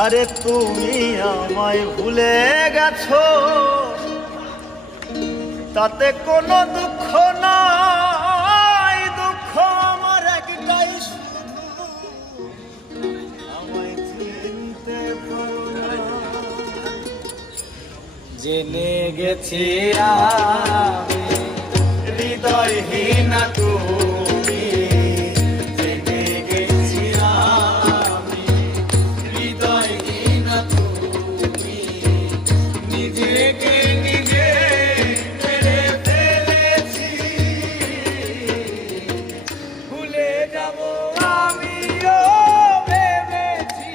আরে তুমি আমায় ভুলে গেছো, তাতে কোনো দুঃখ নাই। দুঃখ আমার একটাই, শুধু আমায় চিনতে পারো না। জেনে গেছি আমি হৃদয়হীন তুমি, জেনে গেছি আমি হৃদয়হীন তুমি। নিজেকে নিজে মেরে ফেলেছি, ভুলে যাব আমিও ভেবেছি।